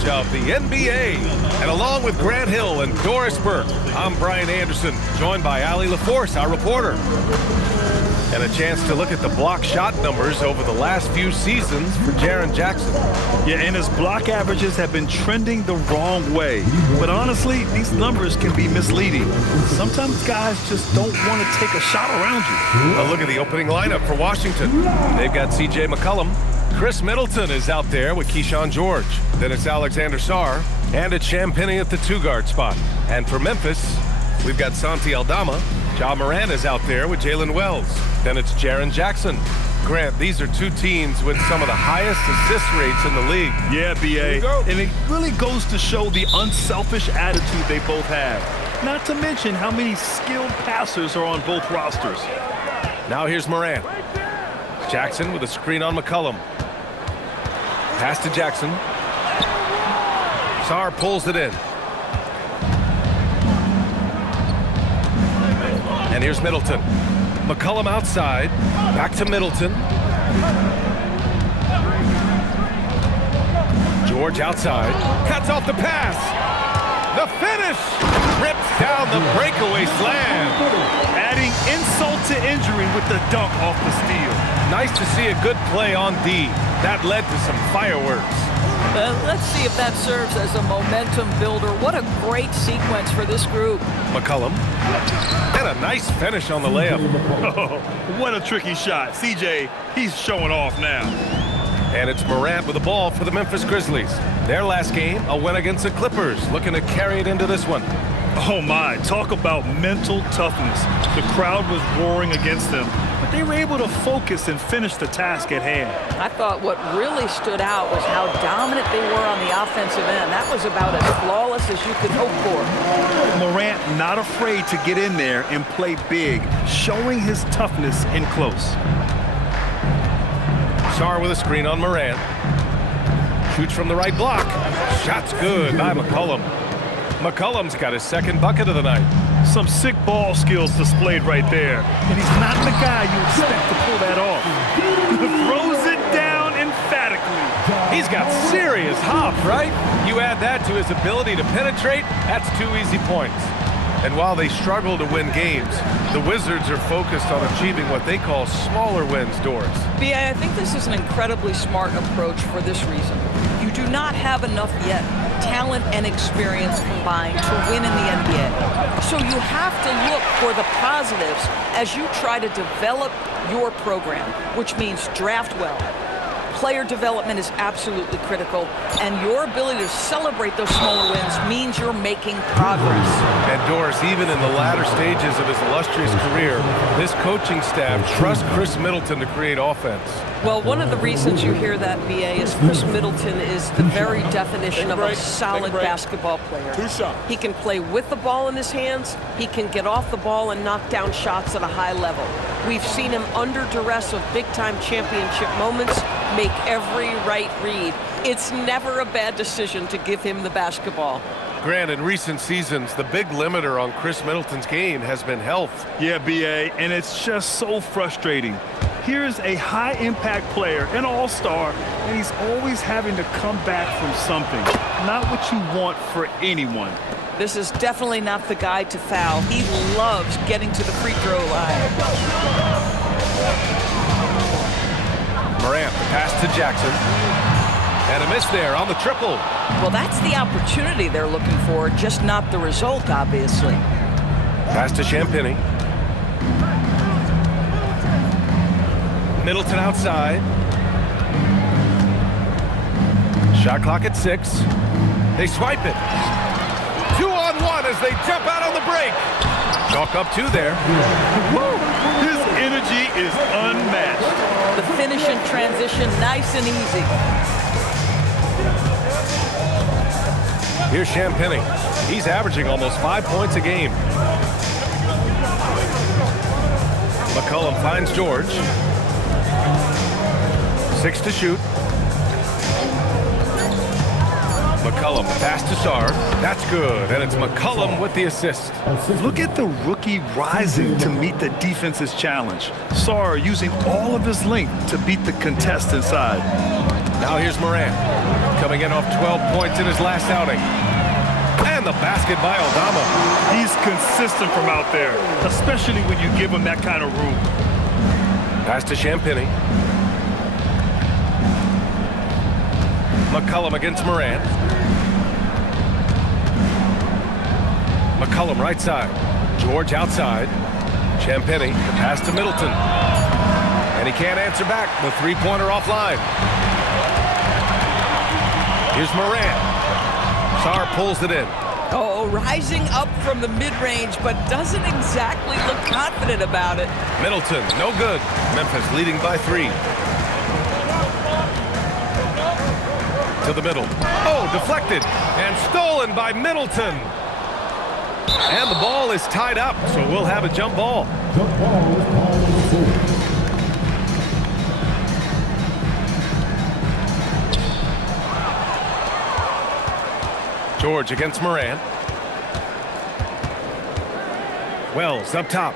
coverage of the NBA. And along with Grant Hill and Doris Burke, I'm Brian Anderson, joined by Allie LaForce, our reporter. And a chance to look at the block shot numbers over the last few seasons for Jaren Jackson. Yeah, and his block averages have been trending the wrong way. But honestly, these numbers can be misleading. Sometimes guys just don't want to take a shot around you. A look at the opening lineup for Washington. They've got C.J. McCollum. Chris Middleton is out there with Keyshawn George. Then it's Alexander Sarr. And it's Champagnie at the two-guard spot. And for Memphis, we've got Santi Aldama. Ja Morant is out there with Jalen Wells. Then it's Jaren Jackson. Grant, these are two teams with some of the highest assist rates in the league. Yeah, B.A. And it really goes to show the unselfish attitude they both have. Not to mention how many skilled passers are on both rosters. Now here's Morant. Jackson with a screen on McCollum. Pass to Jackson. Sarr pulls it in. And here's Middleton. McCollum outside. Back to Middleton. George outside. Cuts off the pass. The finish. Rips down the breakaway slam. Adding insult to injury with the dunk off the steal. Nice to see a good play on D. That led to some fireworks. Let's see if that serves as a momentum builder. What a great sequence for this group. McCollum. And a nice finish on the layup. Oh, what a tricky shot. CJ, he's showing off now. And it's Morant with the ball for the Memphis Grizzlies. Their last game, a win against the Clippers, looking to carry it into this one. Oh my, talk about mental toughness. The crowd was roaring against them, but they were able to focus and finish the task at hand. I thought what really stood out was how dominant they were on the offensive end. That was about as flawless as you could hope for. Morant not afraid to get in there and play big, showing his toughness in close. Sarr with a screen on Morant. Shoots from the right block. Shot's good by McCollum. McCollum's got his second bucket of the night. Some sick ball skills displayed right there. And he's not the guy you expect to pull that off. Throws it down emphatically. He's got serious hop, right? You add that to his ability to penetrate, that's 2 easy points. And while they struggle to win games, the Wizards are focused on achieving what they call smaller wins, Doris. B.A., I think this is an incredibly smart approach for this reason. You do not have enough yet talent and experience combined to win in the NBA. So you have to look for the positives as you try to develop your program, which means draft well. Player development is absolutely critical, and your ability to celebrate those smaller wins means you're making progress. And Doris, even in the latter stages of his illustrious career, this coaching staff trusts Chris Middleton to create offense. Well, one of the reasons you hear that, B.A., is Chris Middleton is the very definition of a solid basketball player. He can play with the ball in his hands. He can get off the ball and knock down shots at a high level. We've seen him under duress of big-time championship moments make every right read. It's never a bad decision to give him the basketball. Grant, in recent seasons, the big limiter on Chris Middleton's game has been health. Yeah, B.A., and it's just so frustrating. Here's a high-impact player, an all-star, and he's always having to come back from something. Not what you want for anyone. This is definitely not the guy to foul. He loves getting to the free throw line. Morant, pass to Jackson. And a miss there on the triple. Well, that's the opportunity they're looking for, just not the result, obviously. Pass to Champagnie. Middleton outside. Shot clock at 6. They swipe it. 2-on-1 as they jump out on the break. Chalk up 2 there. Woo! His energy is unmatched. The finish in transition, nice and easy. Here's Champagnie. He's averaging almost 5 points a game. McCollum finds George. 6 to shoot. McCollum, pass to Sarr. That's good, and it's McCollum with the assist. Look at the rookie rising to meet the defense's challenge. Sarr using all of his length to beat the contest inside. Now here's Morant. coming in off 12 points in his last outing. And the basket by Aldama. He's consistent from out there, especially when you give him that kind of room. Pass to Champagnie. McCollum against Morant. McCollum right side. George outside. Champagnie, the pass to Middleton. And he can't answer back. The three-pointer offline. Here's Morant. Sarr pulls it in. Oh, rising up from the mid-range, but doesn't exactly look confident about it. Middleton, no good. Memphis leading by 3. To the middle. Oh, deflected. And stolen by Middleton. And the ball is tied up, so we'll have a jump ball. George against Morant. Wells up top.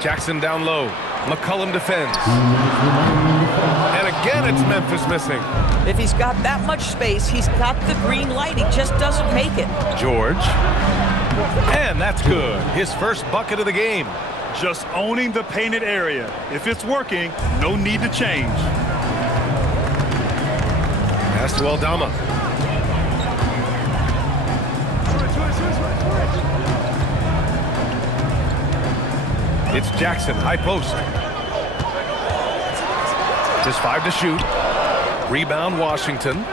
Jackson down low. McCollum defends. And again, it's Memphis missing. If he's got that much space, he's got the green light. He just doesn't make it. George. And that's good. His first bucket of the game. Just owning the painted area. If it's working, no need to change. Pass to Aldama. It's Jackson, high post. Just 5 to shoot. Rebound, Washington.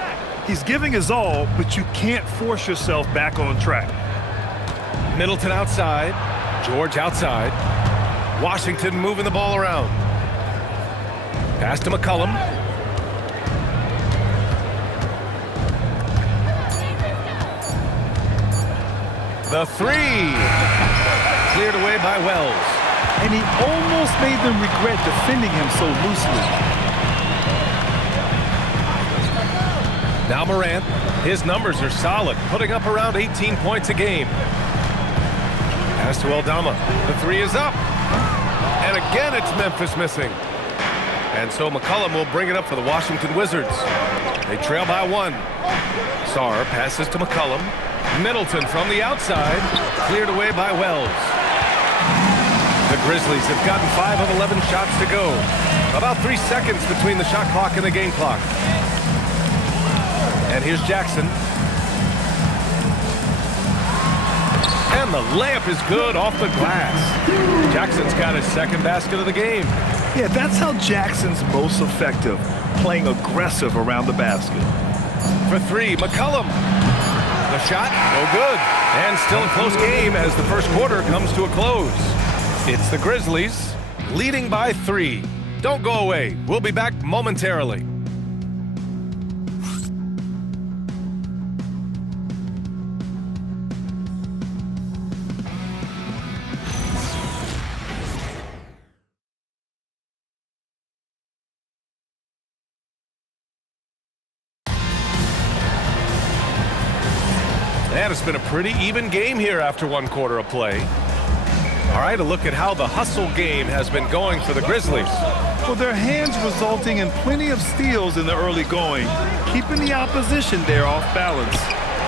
He's giving his all, but you can't force yourself back on track. Middleton outside. George outside. Washington moving the ball around. Pass to McCollum. The three. Cleared away by Wells. And he almost made them regret defending him so loosely. Now Morant. His numbers are solid, putting up around 18 points a game. Pass to Aldama. The three is up. And again, it's Memphis missing. And so McCollum will bring it up for the Washington Wizards. They trail by 1. Sarr passes to McCollum. Middleton from the outside. Cleared away by Wells. The Grizzlies have gotten 5 of 11 shots to go. About 3 seconds between the shot clock and the game clock. And here's Jackson. And the layup is good off the glass. Jackson's got his second basket of the game. Yeah, that's how Jackson's most effective, playing aggressive around the basket. For 3, McCollum. The shot, no good. And still a close game as the first quarter comes to a close. It's the Grizzlies leading by 3. Don't go away. We'll be back momentarily. And it's been a pretty even game here after 1 quarter of play. All right, a look at how the hustle game has been going for the Grizzlies. Well, their hands resulting in plenty of steals in the early going, keeping the opposition there off balance.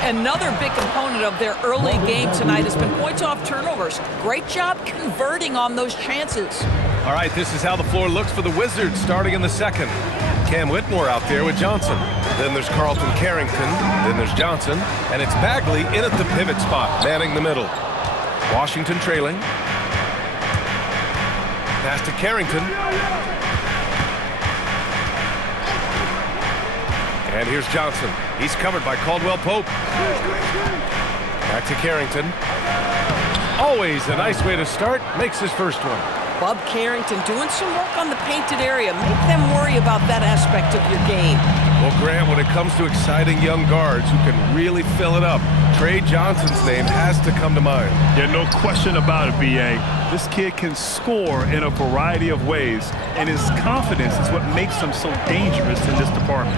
Another big component of their early game tonight has been points off turnovers. Great job converting on those chances. All right, this is how the floor looks for the Wizards starting in the second. Cam Whitmore out there with Johnson. Then there's Carlton Carrington. Then there's Johnson. And it's Bagley in at the pivot spot, manning the middle. Washington trailing. Pass to Carrington. And here's Johnson. He's covered by Caldwell Pope. Back to Carrington. Always a nice way to start. Makes his first one. Bub Carrington doing some work on the painted area. Make them worry about that aspect of your game. Well, Grant, when it comes to exciting young guards who can really fill it up, Trey Johnson's name has to come to mind. Yeah, no question about it, B.A. This kid can score in a variety of ways, and his confidence is what makes him so dangerous in this department.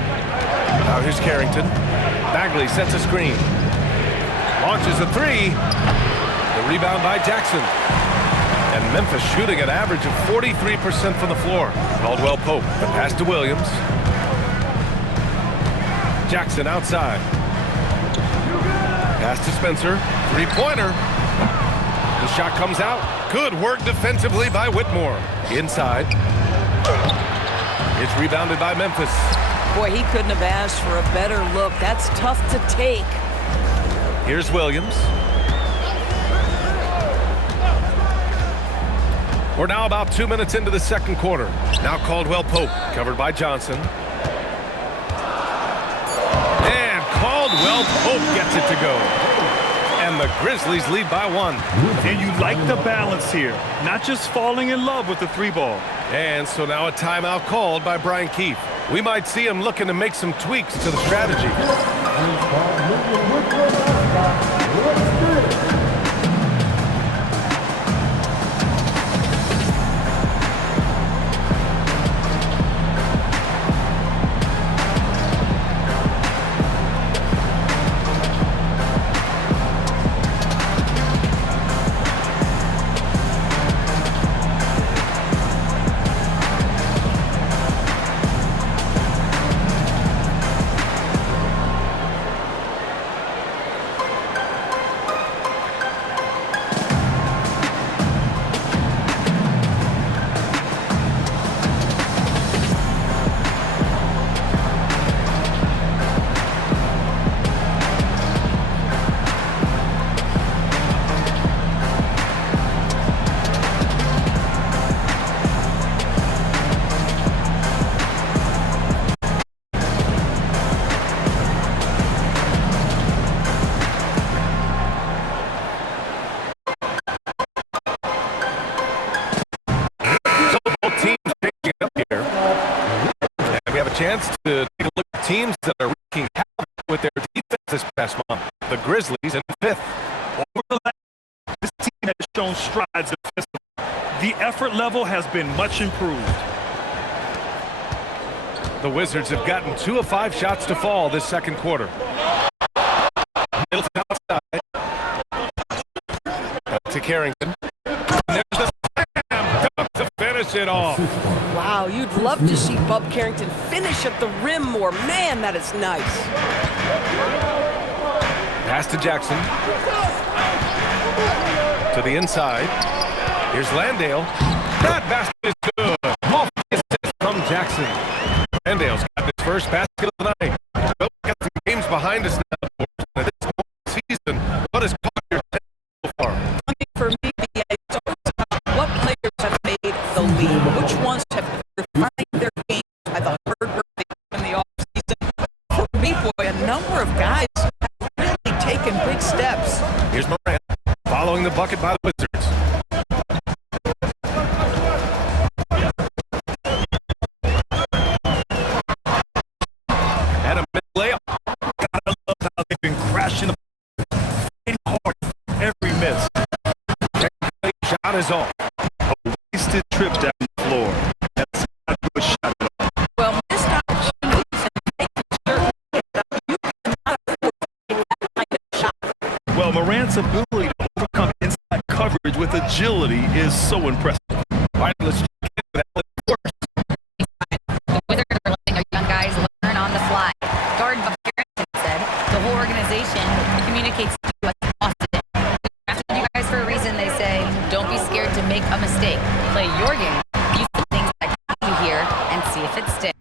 Now here's Carrington. Bagley sets a screen. Launches a three. The rebound by Jackson. And Memphis shooting an average of 43% from the floor. Caldwell Pope, the pass to Williams. Jackson outside. Pass to Spencer. Three-pointer. The shot comes out. Good work defensively by Whitmore. Inside. It's rebounded by Memphis. Boy, he couldn't have asked for a better look. That's tough to take. Here's Williams. We're now about 2 minutes into the second quarter. Now Caldwell Pope, covered by Johnson. And Caldwell Pope gets it to go. And the Grizzlies lead by 1. And you like the balance here, not just falling in love with the three ball. And so now a timeout called by Brian Keefe. We might see him looking to make some tweaks to the strategy. Chance to take a look at teams that are wreaking havoc with their defense this past month. The Grizzlies in 5th. Over the last, this team has shown strides defensively. The effort level has been much improved. The Wizards have gotten 2 of 5 shots to fall this second quarter. Middleton outside. To Carrington. There's the slam dunk to finish it off. Wow, you'd love to see Bub Carrington finish at the rim more. Man, that is nice. Pass to Jackson. To the inside. Here's Landale. That basket is good. Off the assist from Jackson. Landale's got his first basket of the night. We've got some games behind us now. At this point in the season, what has caught your attention so far? For me, what players have made the league? Which ones have refined their games? I thought in the offseason. For me, boy, a number of guys have really taken big steps. Here's Morant following the bucket by the Wizards. And a mid layup. Gotta love how they've been crashing fighting hard every miss. Shot is off. A wasted trip down the floor. That's not a good shot at all. Well, missed opportunities and making certain that you cannot afford to take that kind of shot. Well, Morant's ability to overcome inside coverage with agility is so impressive. All right, let's check in with Alex Forrest. The Wizards are letting our young guys learn on the fly. Guard Buck Carrington said the whole organization communicates to us often. We drafted you guys for a reason, they say. Don't be scared to make a mistake. Play your game. Use the things that got you here and see if it sticks.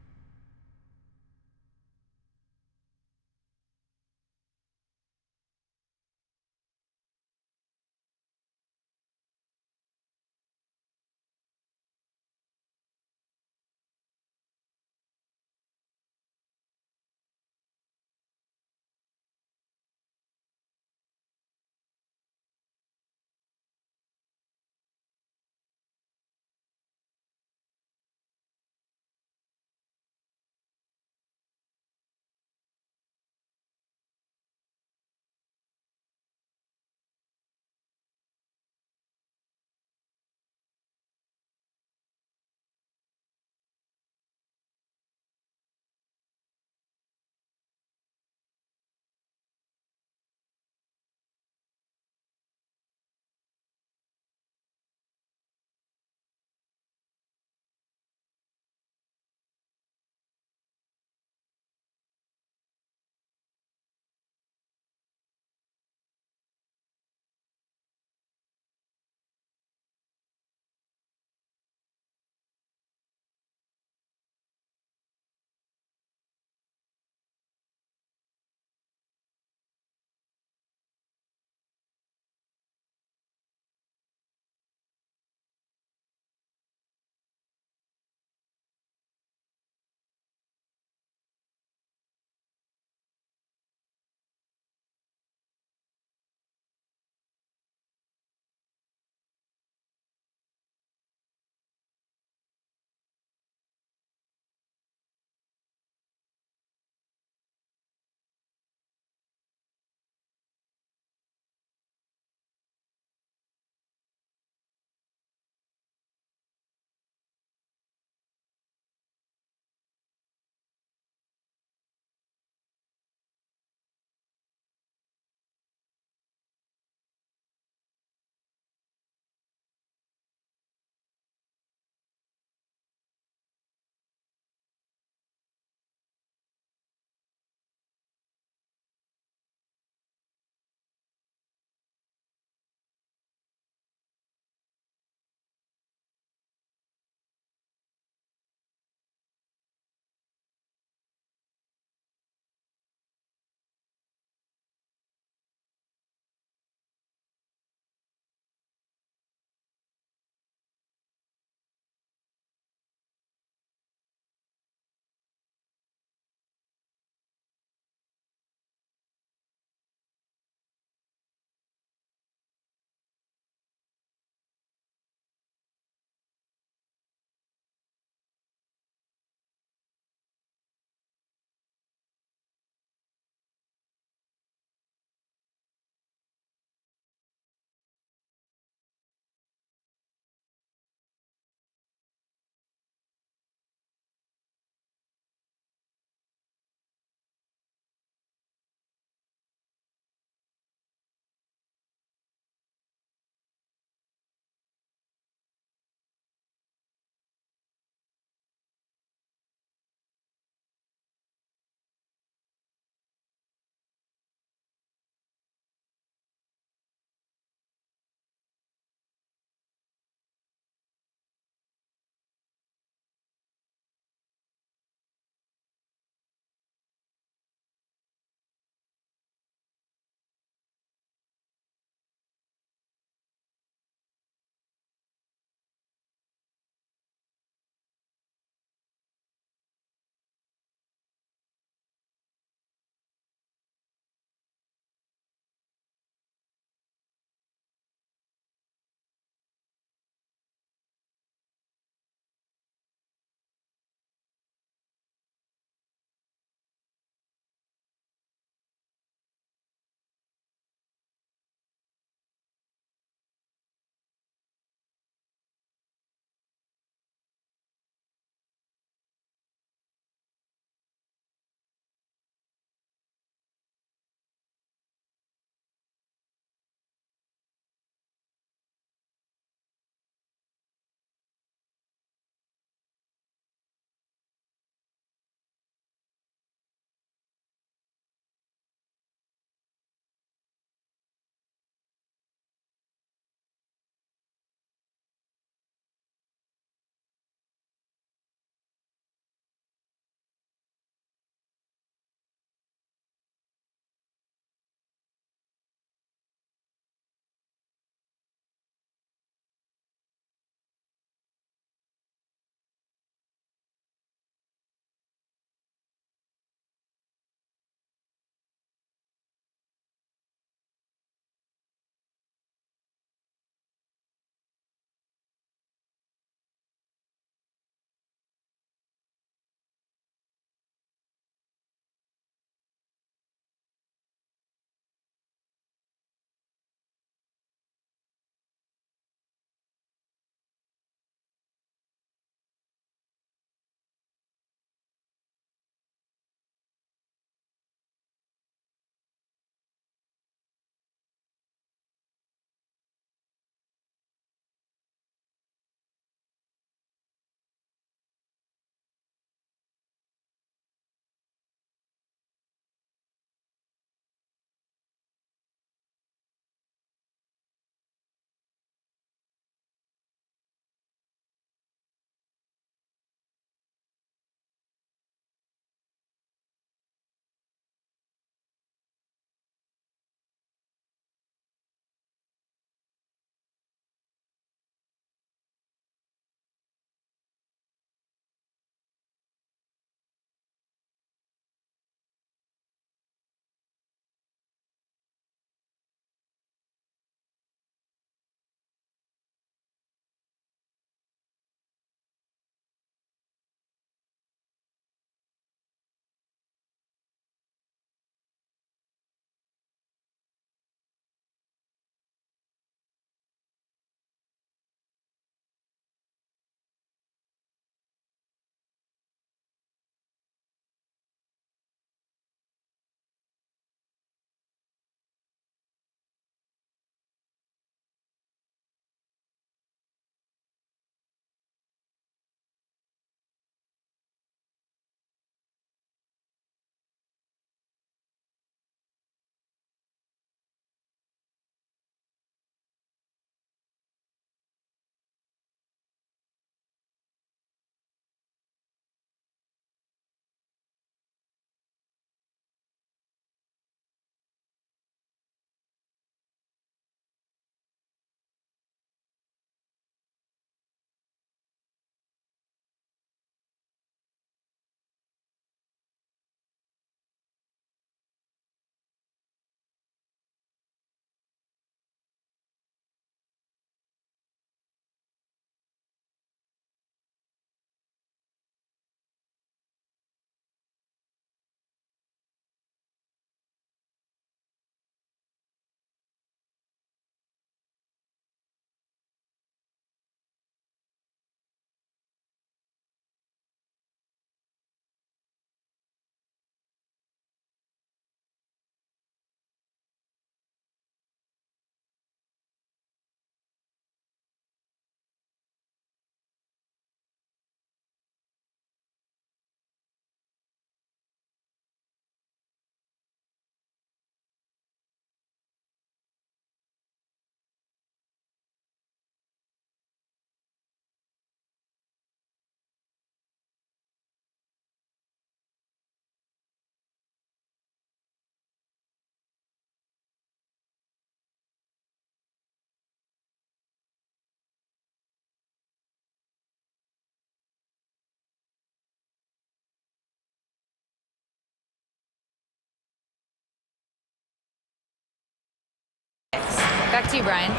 Back to you, Brian.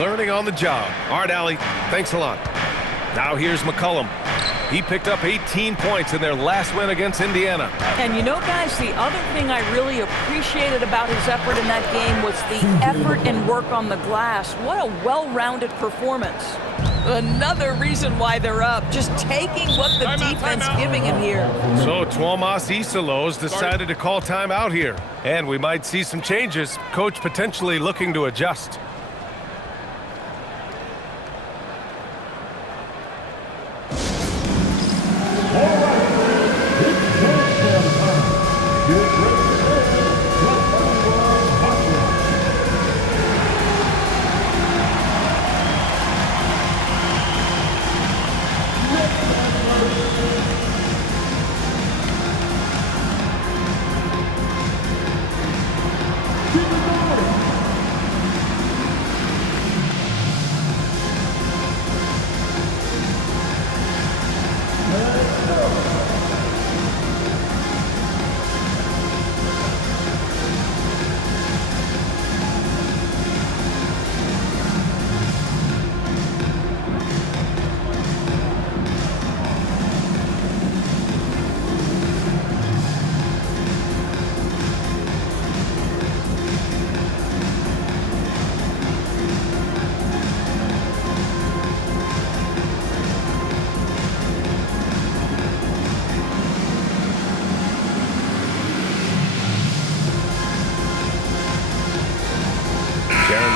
Learning on the job. All right, Allie, thanks a lot. Now here's McCollum. He picked up 18 points in their last win against Indiana. And you know, guys, the other thing I really appreciated about his effort in that game was the effort and work on the glass. What a well-rounded performance. Another reason why they're up, just taking what the defense giving him here. So Tuomas Iselos decided to call timeout here. And we might see some changes. Coach potentially looking to adjust.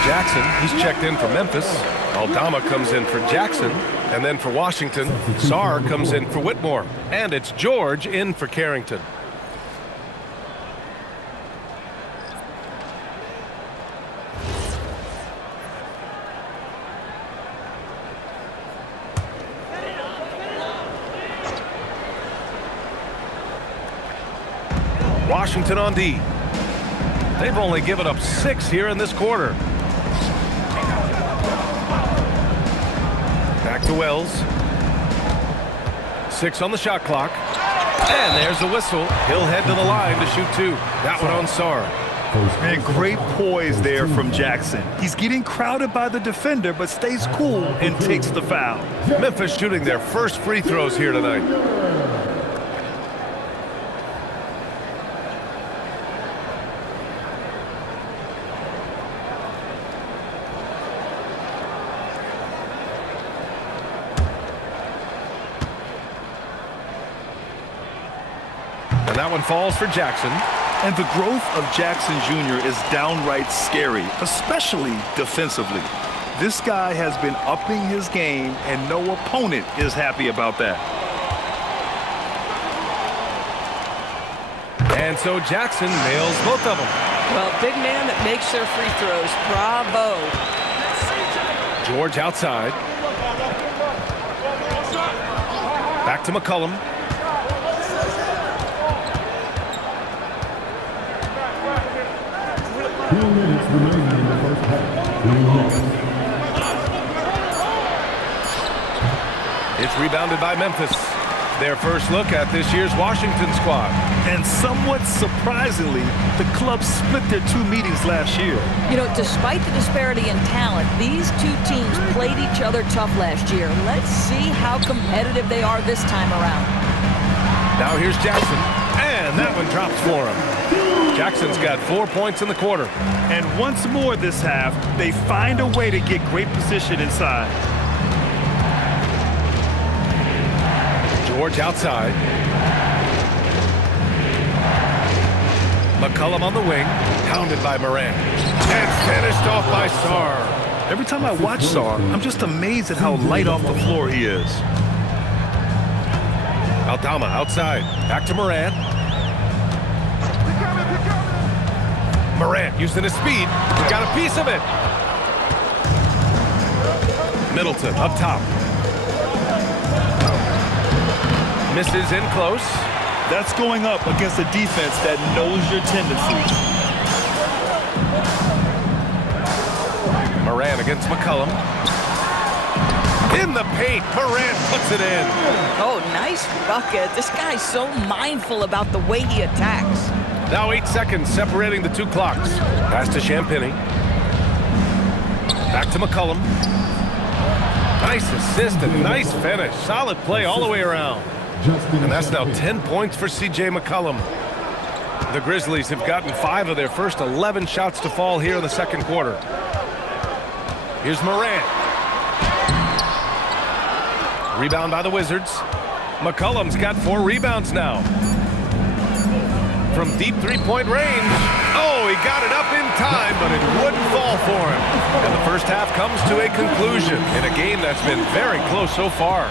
Jackson, he's checked in for Memphis. Aldama comes in for Jackson. And then for Washington, Sarr comes in for Whitmore. And it's George in for Carrington. Washington on D. They've only given up 6 here in this quarter. Back to Wells. 6 on the shot clock. And there's the whistle. He'll head to the line to shoot 2. That one on Sarr. And great poise there from Jackson. He's getting crowded by the defender, but stays cool and takes the foul. Memphis shooting their first free throws here tonight. And that one falls for Jackson. And the growth of Jackson Jr. is downright scary, especially defensively. This guy has been upping his game, and no opponent is happy about that. And so Jackson nails both of them. Well, big man that makes their free throws. Bravo. George outside. Back to McCollum. It's rebounded by Memphis. Their first look at this year's Washington squad. And somewhat surprisingly, the club split their 2 meetings last year. You know, despite the disparity in talent, these two teams played each other tough last year. Let's see how competitive they are this time around. Now here's Jackson, and that one drops for him. Jackson's got 4 points in the quarter. And once more this half, they find a way to get great position inside. George outside. McCollum on the wing, pounded by Moran. And finished off by Sarr. Every time I watch Sarr, I'm just amazed at how light off the floor he is. Aldama outside. Back to Moran. Moran using his speed. He got a piece of it. Middleton up top. Misses in close. That's going up against a defense that knows your tendencies. Moran against McCollum. In the paint, Moran puts it in. Oh, nice bucket. This guy's so mindful about the way he attacks. Now 8 seconds separating the 2 clocks. Pass to Champagny. Back to McCollum. Nice assist and nice finish. Solid play all the way around. And that's now 10 points for C.J. McCollum. The Grizzlies have gotten 5 of their first 11 shots to fall here in the second quarter. Here's Morant. Rebound by the Wizards. McCollum's got 4 rebounds now. From deep three-point range. Oh, he got it up in time, but it wouldn't fall for him. And the first half comes to a conclusion in a game that's been very close so far.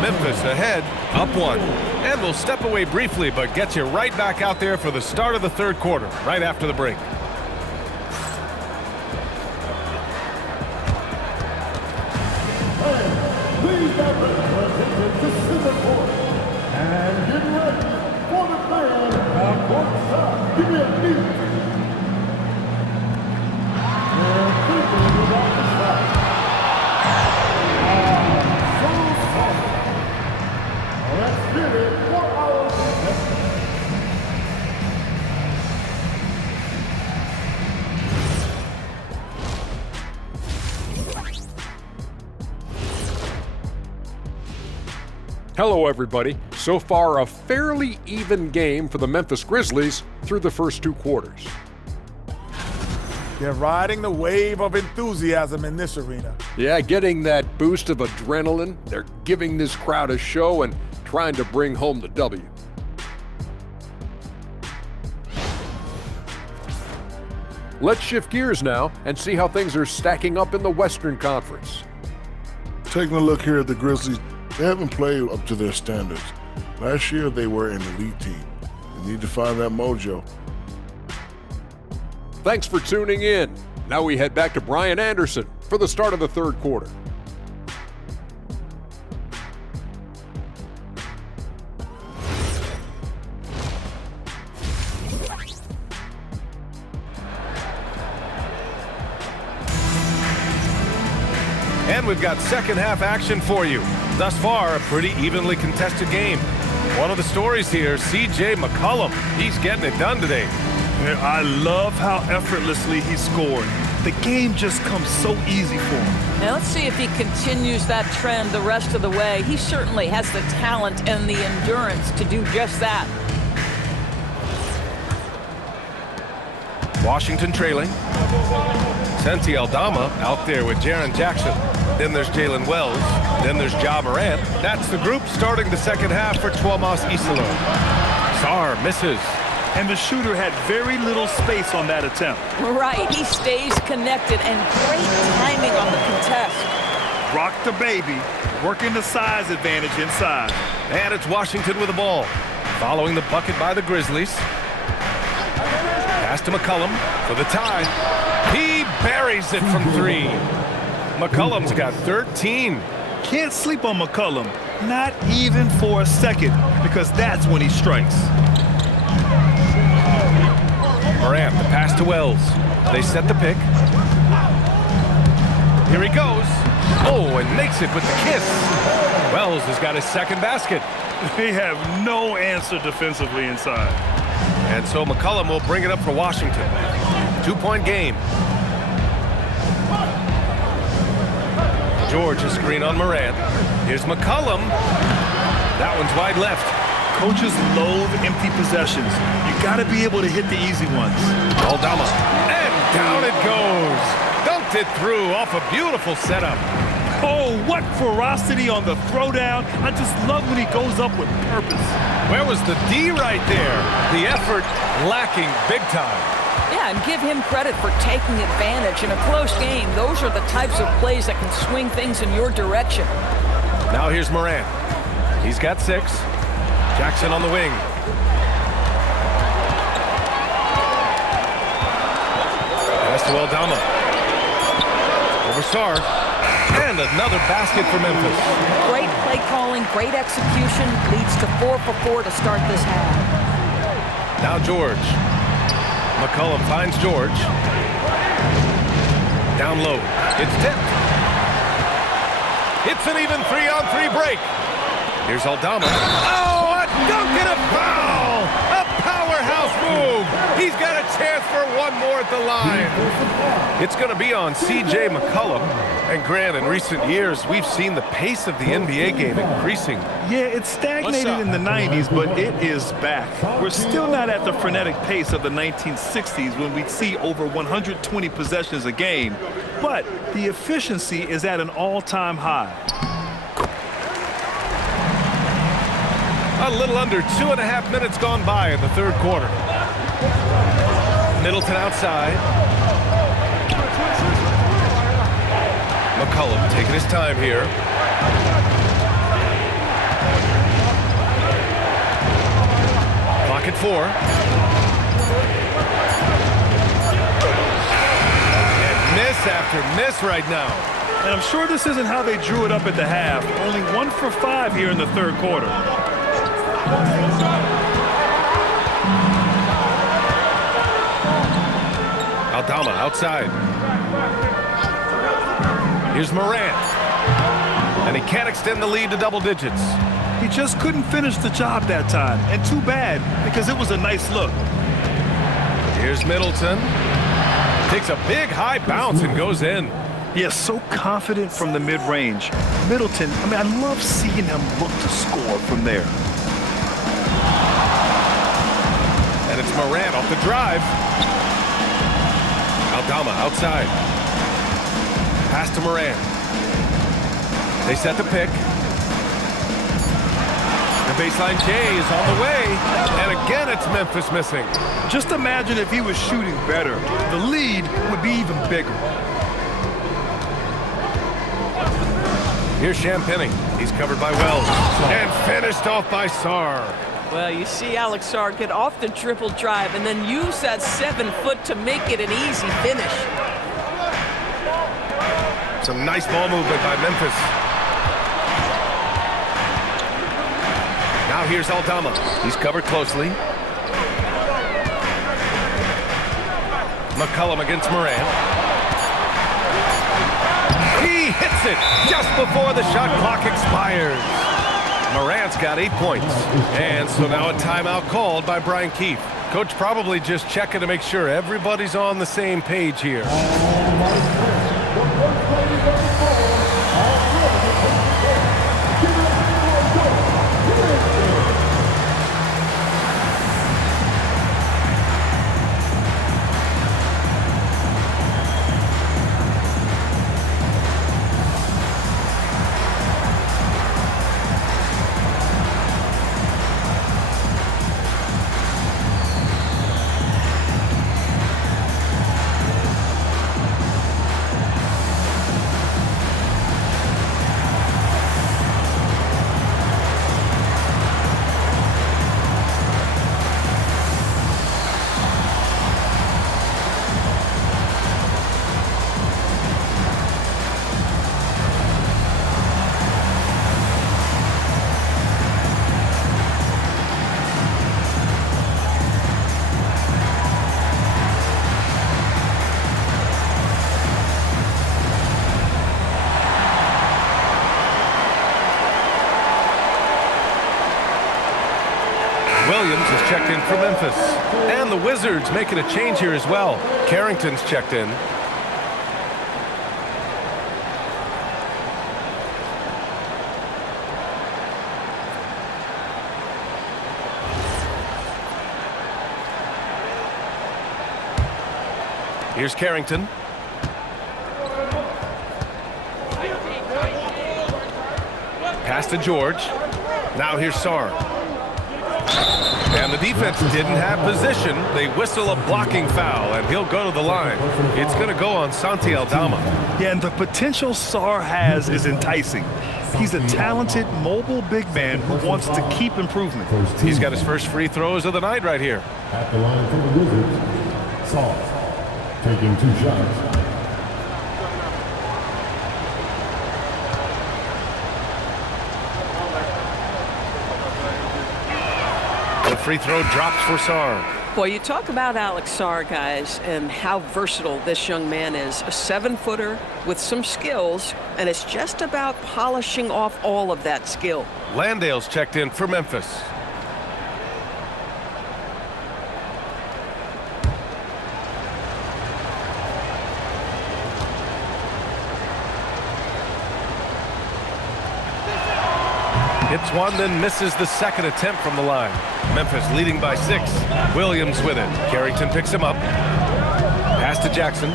Memphis ahead, up 1. And we'll step away briefly, but get you right back out there for the start of the third quarter, right after the break. Please have represented the center court. And get ready for the fan on both sides. Give me a beat. And people without the side. So soft. Let's get it for our contestants. Hello, everybody. So far, a fairly even game for the Memphis Grizzlies through the first 2 quarters. They're riding the wave of enthusiasm in this arena. Yeah, getting that boost of adrenaline. They're giving this crowd a show and trying to bring home the W. Let's shift gears now and see how things are stacking up in the Western Conference. Taking a look here at the Grizzlies, they haven't played up to their standards. Last year, they were an elite team. They need to find that mojo. Thanks for tuning in. Now we head back to Brian Anderson for the start of the third quarter. And we've got second half action for you. Thus far, a pretty evenly contested game. One of the stories here, C.J. McCollum. He's getting it done today. I love how effortlessly he scored. The game just comes so easy for him. Now let's see if he continues that trend the rest of the way. He certainly has the talent and the endurance to do just that. Washington trailing. Santi Aldama out there with Jaren Jackson. Then there's Jalen Wells. Then there's Ja Morant. That's the group starting the second half for Tuomas Isalo. Sarr misses. And the shooter had very little space on that attempt. Right, he stays connected and great timing on the contest. Rock the baby, working the size advantage inside. And it's Washington with the ball. Following the bucket by the Grizzlies. Pass to McCollum for the tie. He buries it from 3. McCollum's got 13. Can't sleep on McCollum, not even for a second, because that's when he strikes. Morant, the pass to Wells. They set the pick. Here he goes. Oh, and makes it with the kiss. Wells has got his second basket. They have no answer defensively inside. And so McCollum will bring it up for Washington. 2-point game. George, a screen on Morant. Here's McCollum. That one's wide left. Coaches loathe empty possessions. You got to be able to hit the easy ones. Aldama. And down it goes. Dunked it through off a beautiful setup. Oh, what ferocity on the throwdown. I just love when he goes up with purpose. Where was the D right there? The effort lacking big time. Yeah, and give him credit for taking advantage in a close game. Those are the types of plays that can swing things in your direction. Now here's Morant. He's got 6. Jackson on the wing. Pass to Aldama. Over Sarr. And another basket for Memphis. Great play calling, great execution, leads to 4 for 4 to start this half. Now George. McCollum finds George. Down low. It's tipped. It's an even 3-on-3 break. Here's Aldama. Oh, a dunk and a foul! A powerhouse move! He's got a chance for one more at the line. It's going to be on C.J. McCollum. And Grant, in recent years, we've seen the pace of the NBA game increasing. Yeah, it stagnated in the 90s, but it is back. We're still not at the frenetic pace of the 1960s when we'd see over 120 possessions a game, but the efficiency is at an all-time high. A little under 2.5 minutes gone by in the third quarter. Middleton outside. McCollum taking his time here. Clock at 4. And miss after miss right now. And I'm sure this isn't how they drew it up at the half. Only 1 for 5 here in the third quarter. Aldama outside. Here's Morant. And he can't extend the lead to double digits. He just couldn't finish the job that time. And too bad, because it was a nice look. Here's Middleton. Takes a big high bounce and goes in. He is so confident from the mid-range. Middleton, I love seeing him look to score from there. And it's Morant off the drive. Aldama outside. Pass to Morant. They set the pick. The baseline J is on the way. And again, it's Memphis missing. Just imagine if he was shooting better. The lead would be even bigger. Here's Champagny. He's covered by Wells. And finished off by Sarr. Well, you see Alex Sarr get off the triple drive and then use that 7 foot to make it an easy finish. Some nice ball movement by Memphis. Now here's Aldama. He's covered closely. McCollum against Morant. He hits it just before the shot clock expires. Morant's got 8 points. And so now a timeout called by Brian Keefe. Coach probably just checking to make sure everybody's on the same page here. Williams is checked in for Memphis. And the Wizards making a change here as well. Carrington's checked in. Here's Carrington. Pass to George. Now here's Sarr. And the defense didn't have position. They whistle a blocking foul, and he'll go to the line. It's going to go on Santi Aldama. Yeah, and the potential Sarr has is enticing. He's a talented, mobile big man who wants to keep improvement. He's got his first free throws of the night right here. At the line for the Wizards, Sarr taking 2 shots. The free throw drops for Sarr. Boy, you talk about Alex Sarr, guys, and how versatile this young man is. A 7-footer with some skills, and it's just about polishing off all of that skill. Landale's checked in for Memphis. Hits one, then misses the second attempt from the line. Memphis leading by 6. Williams with it. Carrington picks him up. Pass to Jackson.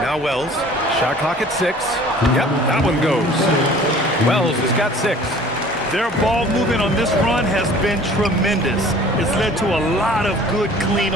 Now Wells. Shot clock at 6. Yep, that one goes. Wells has got 6. Their ball movement on this run has been tremendous. It's led to a lot of good, clean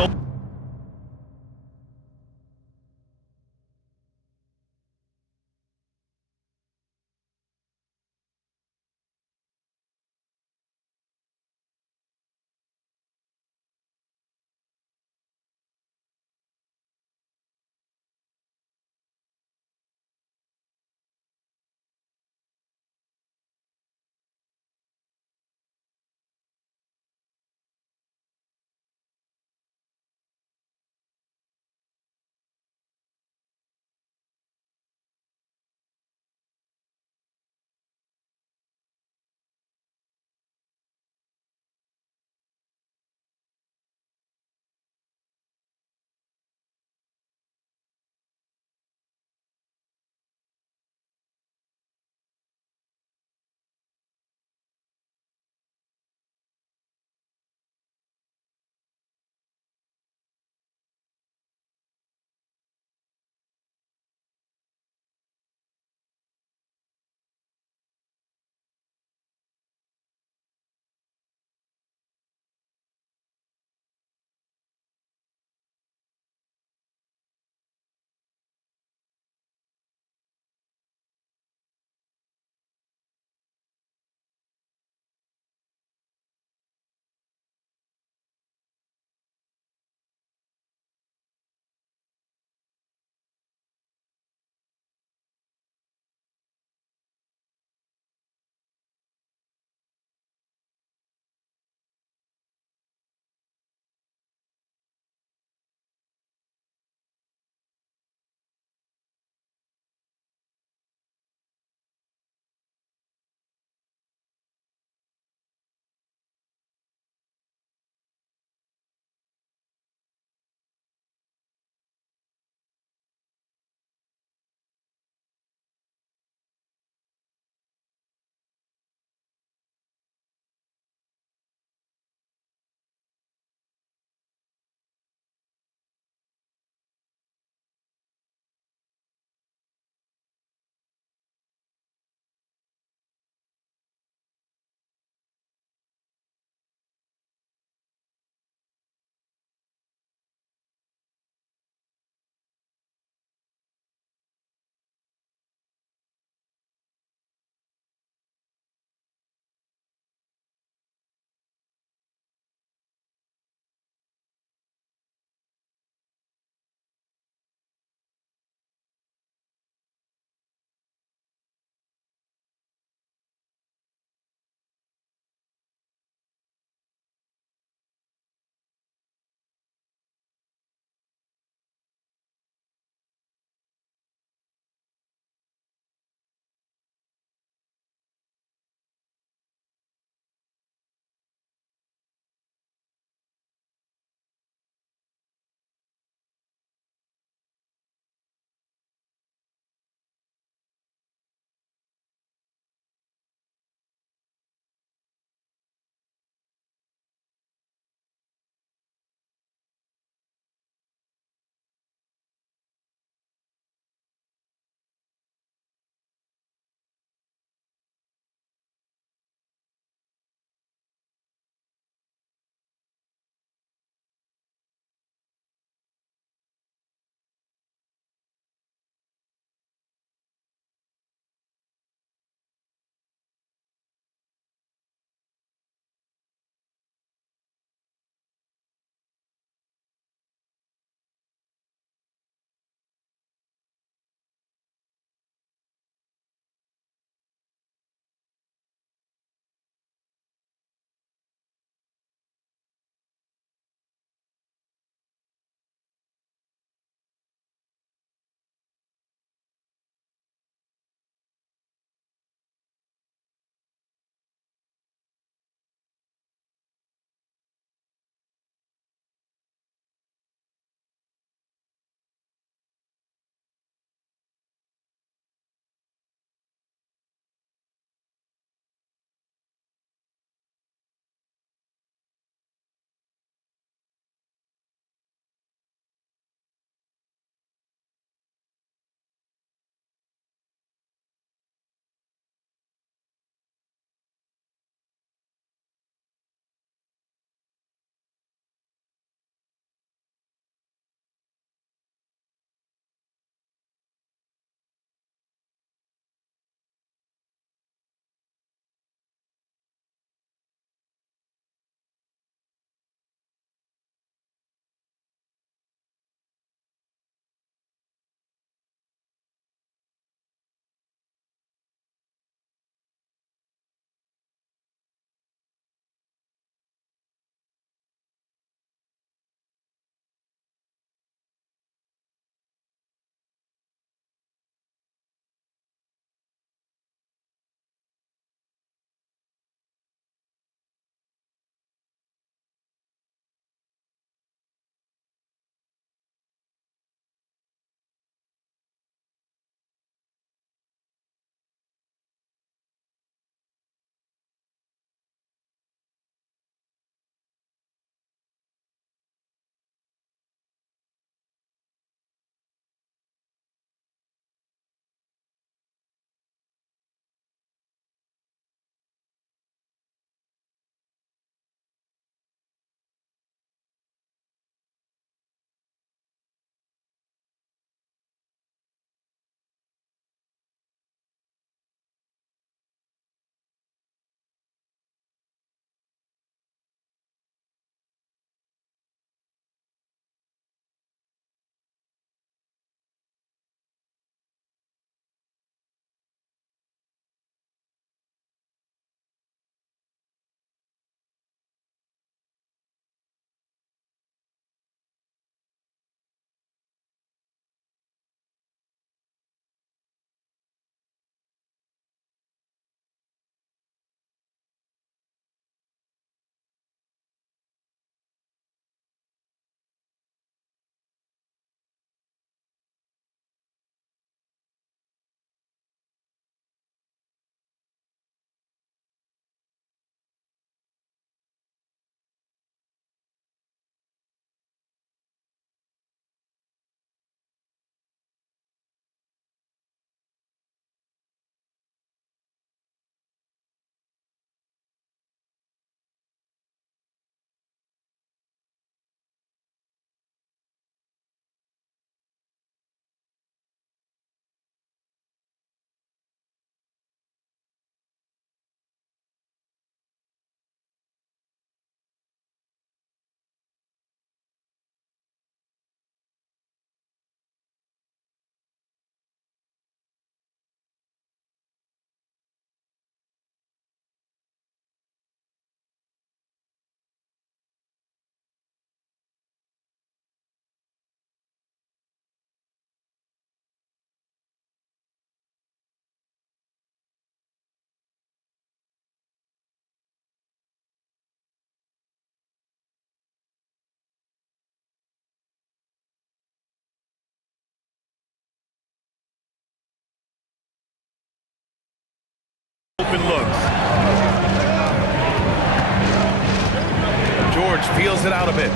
feels it out a bit.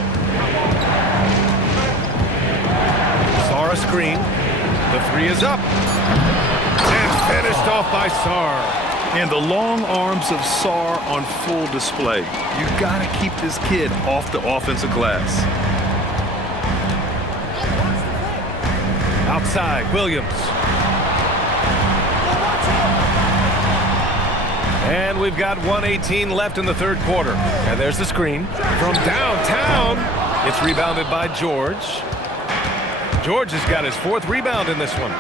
Sarr a screen. The three is up. And finished off by Sarr. And the long arms of Sarr on full display. You got to keep this kid off the offensive glass. Outside, Williams. And we've got 1:18 left in the third quarter. And there's the screen from downtown. It's rebounded by George. George has got his fourth rebound in this one.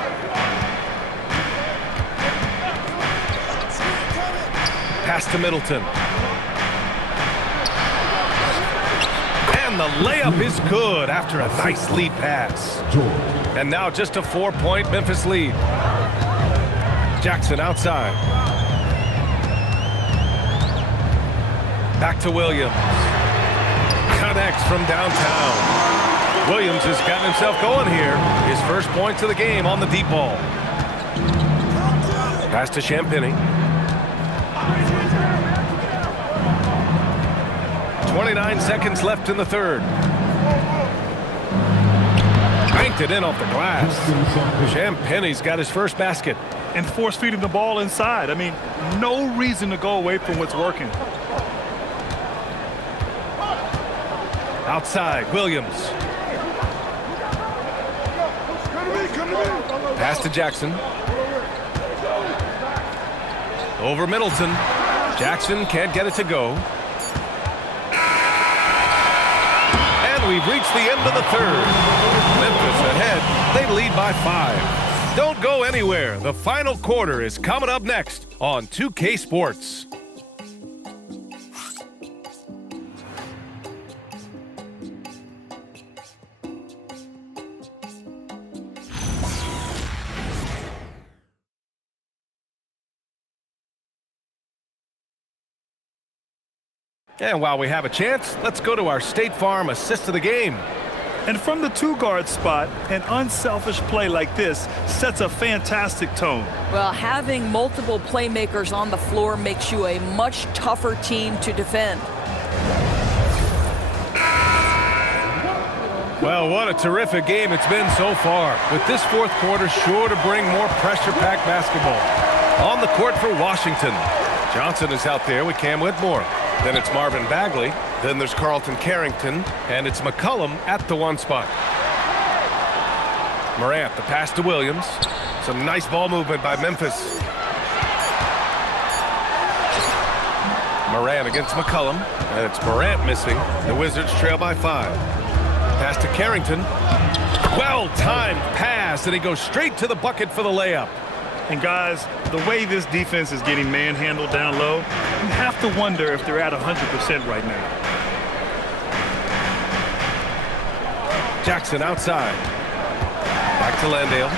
Pass to Middleton. And the layup is good after a nice lead pass. And now just a 4-point Memphis lead. Jackson outside. Back to Williams. Connects from downtown. Williams has gotten himself going here. His first points of the game on the deep ball. Pass to Champagnie. 29 seconds left in the third. Banked it in off the glass. Champagnie's got his first basket. And force feeding the ball inside. I mean, no reason to go away from what's working. Outside, Williams. Pass to Jackson. Over Middleton. Jackson can't get it to go. And we've reached the end of the third. Memphis ahead. They lead by 5. Don't go anywhere. The final quarter is coming up next on 2K Sports. And while we have a chance, let's go to our State Farm assist of the game. And from the two-guard spot, an unselfish play like this sets a fantastic tone. Well, having multiple playmakers on the floor makes you a much tougher team to defend. Well, what a terrific game it's been so far. With this fourth quarter sure to bring more pressure-packed basketball. On the court for Washington, Johnson is out there with Cam Whitmore. Then it's Marvin Bagley. Then there's Carlton Carrington. And it's McCollum at the one spot. Morant, the pass to Williams. Some nice ball movement by Memphis. Morant against McCollum. And it's Morant missing. The Wizards trail by 5. Pass to Carrington. Well-timed pass. And he goes straight to the bucket for the layup. And guys, the way this defense is getting manhandled down low, you have to wonder if they're at 100% right now. Jackson outside. Back to Landale.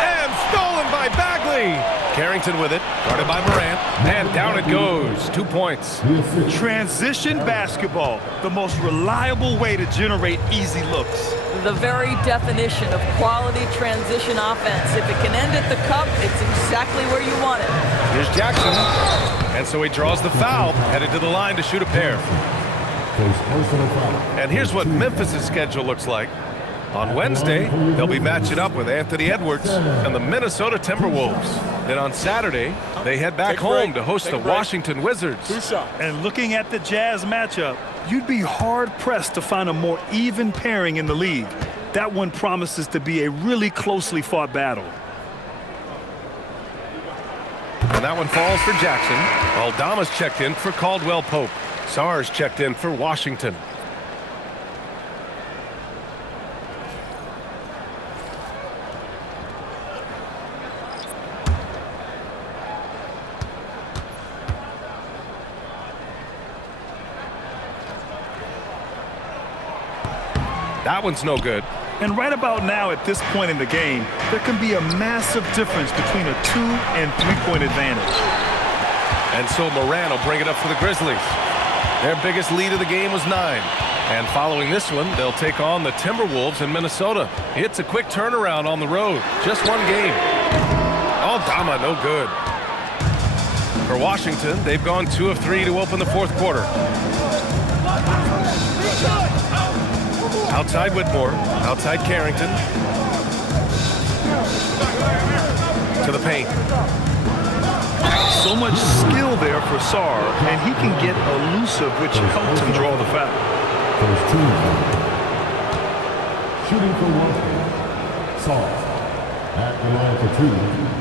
And stolen by Bagley. Carrington with it, guarded by Morant, and down it goes. 2 points. Transition basketball, the most reliable way to generate easy looks. The very definition of quality transition offense. If it can end at the cup, it's exactly where you want it. Here's Jackson. And so he draws the foul, headed to the line to shoot a pair. And here's what Memphis' schedule looks like. On Wednesday, they'll be matching up with Anthony Edwards and the Minnesota Timberwolves. Then on Saturday, they head back home to host the Washington Wizards. And looking at the Jazz matchup, you'd be hard-pressed to find a more even pairing in the league. That one promises to be a really closely fought battle. And that one falls for Jackson. Aldama's checked in for Caldwell Pope. Sarr's checked in for Washington. That one's no good. And right about now, at this point in the game, there can be a massive difference between a 2- and 3-point advantage. And so Morant will bring it up for the Grizzlies. Their biggest lead of the game was 9. And following this one, they'll take on the Timberwolves in Minnesota. It's a quick turnaround on the road. Just one game. Aldama, no good. For Washington, they've gone 2 of 3 to open the fourth quarter. Outside Whitmore, outside Carrington. To the paint. So much skill there for Sarr, and he can get elusive, which helps him draw the foul. First team. Shooting for Washington. Sarr at the line for 2.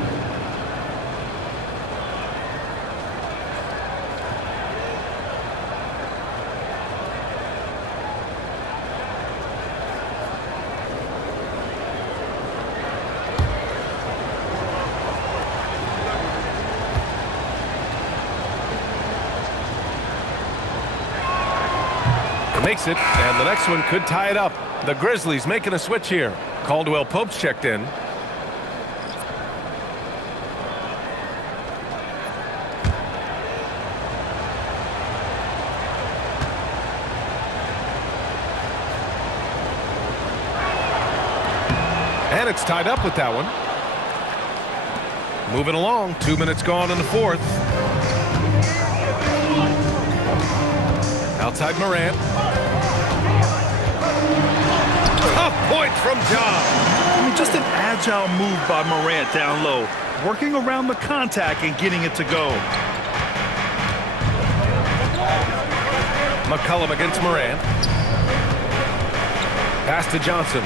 Makes it, and the next one could tie it up. The Grizzlies making a switch here. Caldwell Pope's checked in. And it's tied up with that one. Moving along, 2 minutes gone in the fourth. Outside Morant. Tough point from John. I mean, just an agile move by Morant down low, working around the contact and getting it to go. McCollum against Morant. Pass to Johnson.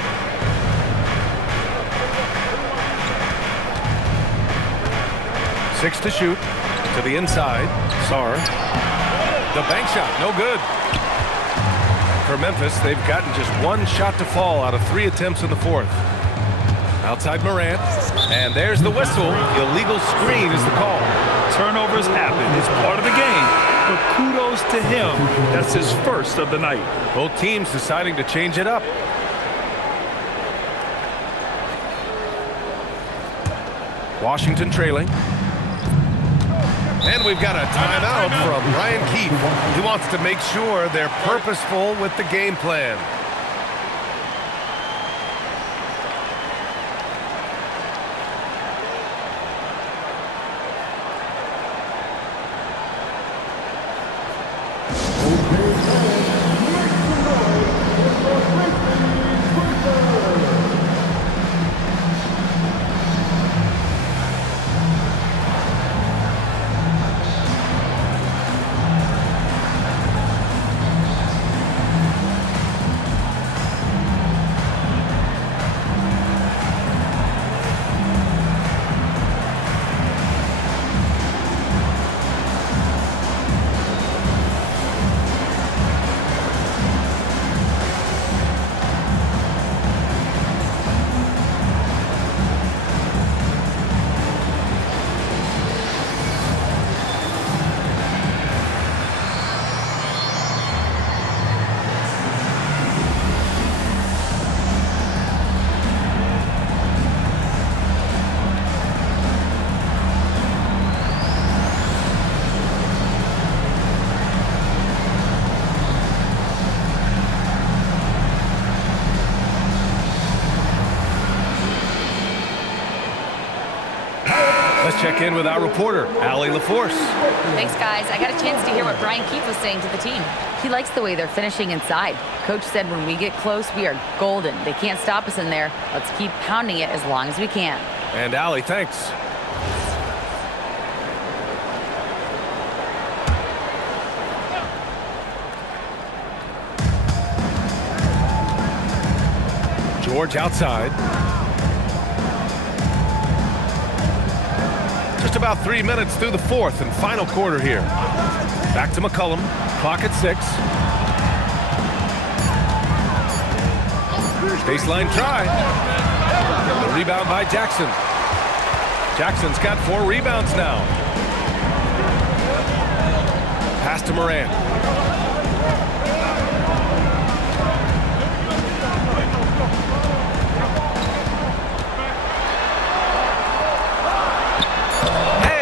Six to shoot. To the inside. Sarr. The bank shot, no good. For Memphis, they've gotten just 1 shot to fall out of 3 attempts in the fourth. Outside Morant, and there's the whistle. Illegal screen is the call. Turnovers happen. It's part of the game, but kudos to him. That's his first of the night. Both teams deciding to change it up. Washington trailing. And we've got a timeout from Brian Keefe. He wants to make sure they're purposeful with the game plan. Let's check in with our reporter, Allie LaForce. Thanks, guys. I got a chance to hear what Brian Keefe was saying to the team. He likes the way they're finishing inside. Coach said when we get close, we are golden. They can't stop us in there. Let's keep pounding it as long as we can. And Allie, thanks. George outside. Just about 3 minutes through the fourth and final quarter here. Back to McCollum. Clock at 6. Baseline try. The rebound by Jackson. Jackson's got 4 rebounds now. Pass to Morant.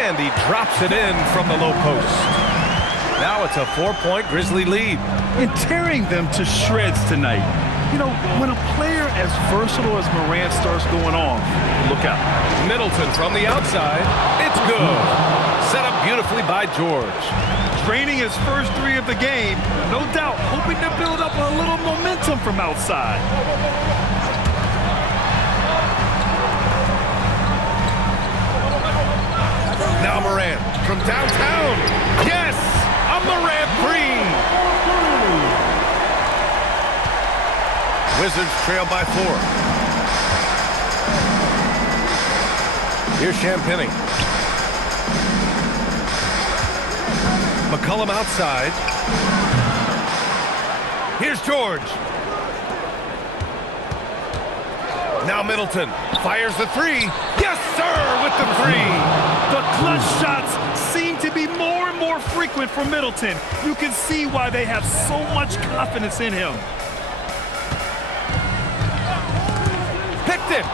And he drops it in from the low post. Now it's a 4-point Grizzly lead. And tearing them to shreds tonight. You know, when a player as versatile as Morant starts going off, look out. Middleton from the outside. It's good. Set up beautifully by George. Draining his first three of the game, no doubt hoping to build up a little momentum from outside. Now Morant from downtown. Yes! A Morant three! Wizards trail by 4. Here's Champagnie. McCollum outside. Here's George. Now Middleton fires the three. Yes, sir, with the three. The clutch shots seem to be more and more frequent for Middleton. You can see why they have so much confidence in him. Picked it.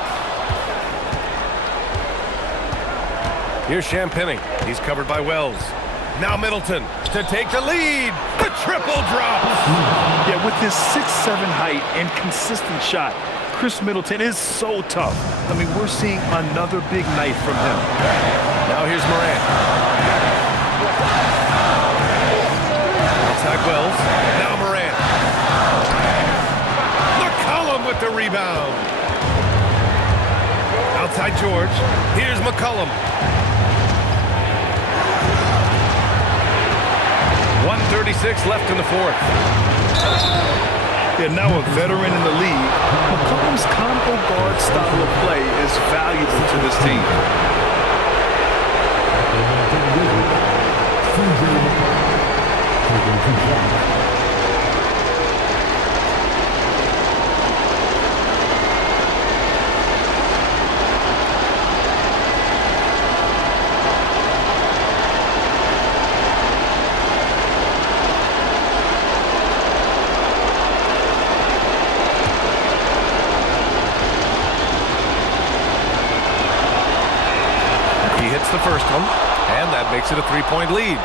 Here's Champagnie. He's covered by Wells. Now Middleton to take the lead. The triple drops. Yeah, with his 6'7" height and consistent shot, Chris Middleton is so tough. I mean, we're seeing another big night from him. Now here's Morant. Outside Wells. Now Morant. McCollum with the rebound. Outside George. Here's McCollum. 1:36 left in the fourth. Yeah, now a veteran in the league, McCollum's combo guard style of play is valuable to this team. The first one, and that makes it a 3-point lead.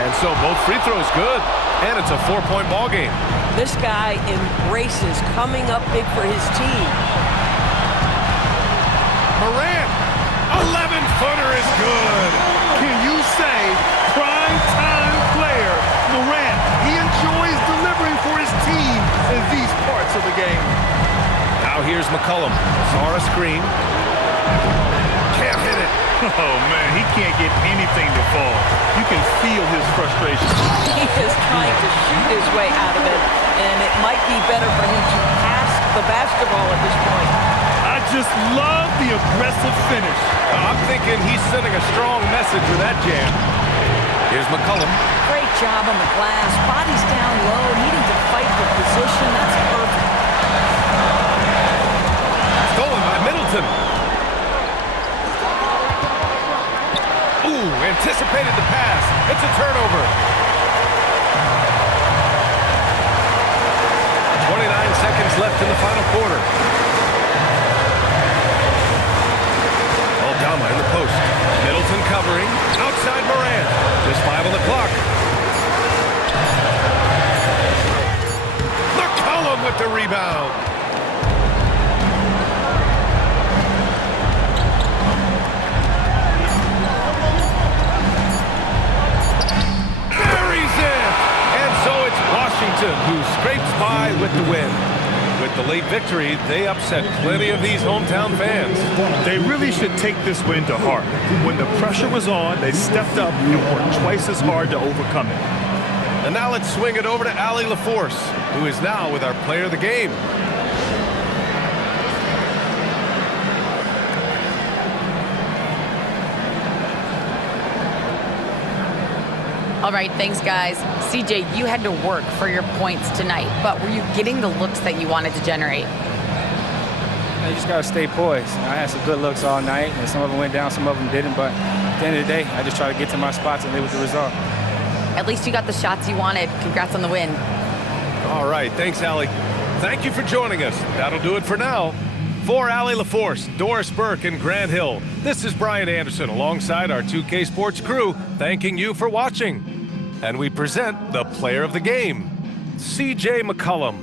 And so both free throws good, and it's a 4-point ball game. This guy embraces coming up big for his team. Morant, 11-footer is good. Can you say prime time player Morant? He enjoys delivering for his team in these parts of the game. Now here's McCollum. Saw a screen. Can't hit it. Oh, man, he can't get anything to fall. You can feel his frustration. He is trying to shoot his way out of it, and it might be better for him to pass the basketball at this point. I just love the aggressive finish. I'm thinking he's sending a strong message with that jam. Here's McCollum. Great job on the glass. Body's down low, needing to fight for position. That's perfect. Stolen by Middleton. Ooh, anticipated the pass. It's a turnover. 29 seconds left in the final quarter. Aldama in the post. Middleton covering. Outside Morant. Just 5 on the clock. McCollum with the rebound. Buries it! And so it's Washington who scrapes by with the win. With the late victory, they upset plenty of these hometown fans. They really should take this win to heart. When the pressure was on, they stepped up and worked twice as hard to overcome it. And now let's swing it over to Allie LaForce, who is now with our player of the game. All right, thanks, guys. CJ, you had to work for your points tonight, but were you getting the looks that you wanted to generate? You just got to stay poised. I had some good looks all night, and some of them went down, some of them didn't, but at the end of the day, I just try to get to my spots and live with the result. At least you got the shots you wanted. Congrats on the win. All right, thanks, Allie. Thank you for joining us. That'll do it for now. For Allie LaForce, Doris Burke, and Grant Hill, this is Brian Anderson alongside our 2K Sports crew, thanking you for watching. And we present the player of the game, CJ McCollum.